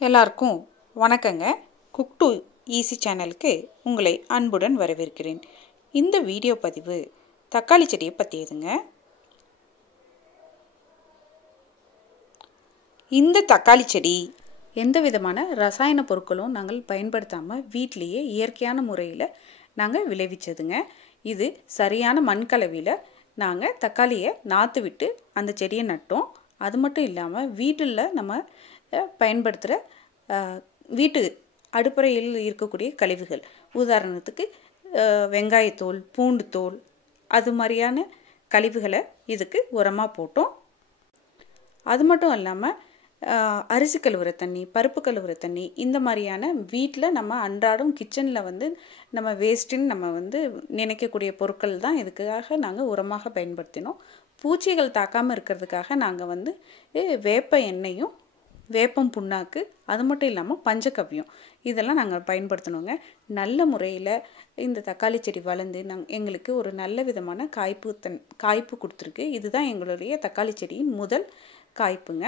எல்லாருக்கும் வணக்கங்க. Cook to easy சேனலுக்கு உங்களை அன்புடன் வரவேற்கிறேன். இந்த வீடியோ பதிவு தக்காளி செடியை பற்றியதுங்க. இந்த தக்காளி செடி எந்த விதமான ரசாயன பொருட்களும் நாங்கள் பயன்படுத்தாமல் வீட்டிலேயே இயற்கையான முறையில் நாங்கள் விளைவிச்சதுங்க. இது சரியான மண் கலவையில் நாங்கள் தக்காளியை நாற்று விட்டு அந்த செடியை நட்டோம். அது மட்டும் இல்லாமல் வீட்டில் நம்ம பயன்படுத்துகிற வீட்டு அடுப்பறையில் இருக்கக்கூடிய கழிவுகள், உதாரணத்துக்கு வெங்காயத்தோல், பூண்டு தோல், அது மாதிரியான கழிவுகளை இதுக்கு உரமாக போட்டோம். அது மட்டும் இல்லாமல் அரிசி கழுவுற தண்ணி, பருப்பு கழுவுற தண்ணி, இந்த மாதிரியான வீட்டில் நம்ம அன்றாடம் கிச்சனில் நம்ம வேஸ்ட்டுன்னு நம்ம நினைக்கக்கூடிய பொருட்கள் தான் இதுக்காக நாங்கள் உரமாக பயன்படுத்தினோம். பூச்சிகள் தாக்காமல் இருக்கிறதுக்காக நாங்கள் வேப்ப எண்ணெயும், வேப்பம் புண்ணாக்கு, அது மட்டும் இல்லாமல் பஞ்சகவ்யம், இதெல்லாம் நாங்கள் பயன்படுத்தினோங்க. நல்ல முறையில் இந்த தக்காளி செடி வளர்ந்து எங்களுக்கு ஒரு நல்ல விதமான காய்ப்பு கொடுத்துருக்கு. இதுதான் எங்களுடைய தக்காளி செடியின் முதல் காய்ப்புங்க.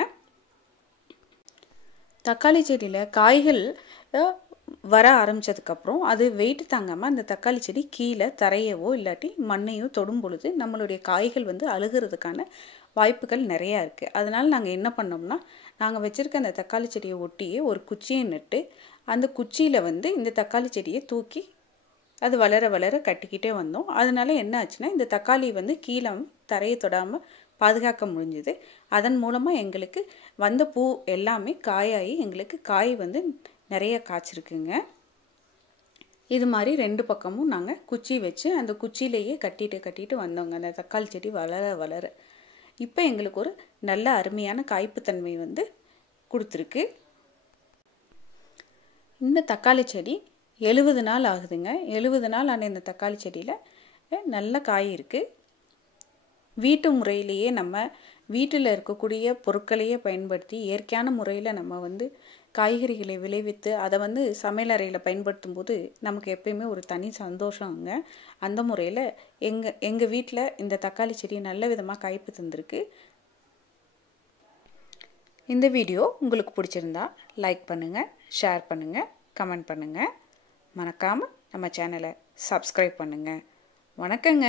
தக்காளி செடியில் காய்கள் வர ஆரம்பித்ததுக்கப்புறம் அது வெயிட் தாங்காமல் அந்த தக்காளி செடி கீழே தரையவோ இல்லாட்டி மண்ணையோ தொடும் பொழுது நம்மளுடைய காய்கள் அழுகிறதுக்கான வாய்ப்புகள் நிறையா இருக்குது. அதனால் நாங்கள் என்ன பண்ணோம்னா, நாங்கள் வச்சுருக்க அந்த தக்காளி செடியை ஒட்டியே ஒரு குச்சியை நட்டு அந்த குச்சியில் இந்த தக்காளி செடியை தூக்கி அது வளர வளர கட்டிக்கிட்டே வந்தோம். அதனால என்ன ஆச்சுன்னா, இந்த தக்காளி கீழே தரையை தொடாமல் பாதுகாக்க முடிஞ்சுது. அதன் மூலமாக எங்களுக்கு வந்த பூ எல்லாமே காயாகி எங்களுக்கு காய் நிறைய காய்ச்சிருக்குங்க. இது மாதிரி 2 பக்கமும் நாங்கள் குச்சி வச்சு அந்த குச்சியிலேயே கட்டிட்டு வந்தோங்க. அந்த தக்காளி செடி வளர வளர இப்போ எங்களுக்கு ஒரு நல்ல அருமையான காய்ப்புத்தன்மை கொடுத்துருக்கு. இந்த தக்காளி செடி 70 நாள் ஆகுதுங்க. 70 நாள் ஆன இந்த தக்காளி செடியில் நல்ல காய் இருக்குது. வீட்டு முறையிலேயே நம்ம வீட்டில் இருக்கக்கூடிய பொருட்களையே பயன்படுத்தி இயற்கையான முறையில் நம்ம காய்கறிகளை விளைவித்து அதை சமையலறையில் பயன்படுத்தும் போது நமக்கு எப்பயுமே ஒரு தனி சந்தோஷங்க. அந்த முறையில் எங்கள் வீட்டில் இந்த தக்காளி செடி நல்ல விதமாக காய்ப்பு தந்திருக்கு. இந்த வீடியோ உங்களுக்கு பிடிச்சிருந்தா லைக் பண்ணுங்கள், ஷேர் பண்ணுங்கள், கமெண்ட் பண்ணுங்கள். மறக்காமல் நம்ம சேனலை சப்ஸ்கிரைப் பண்ணுங்கள். வணக்கங்க.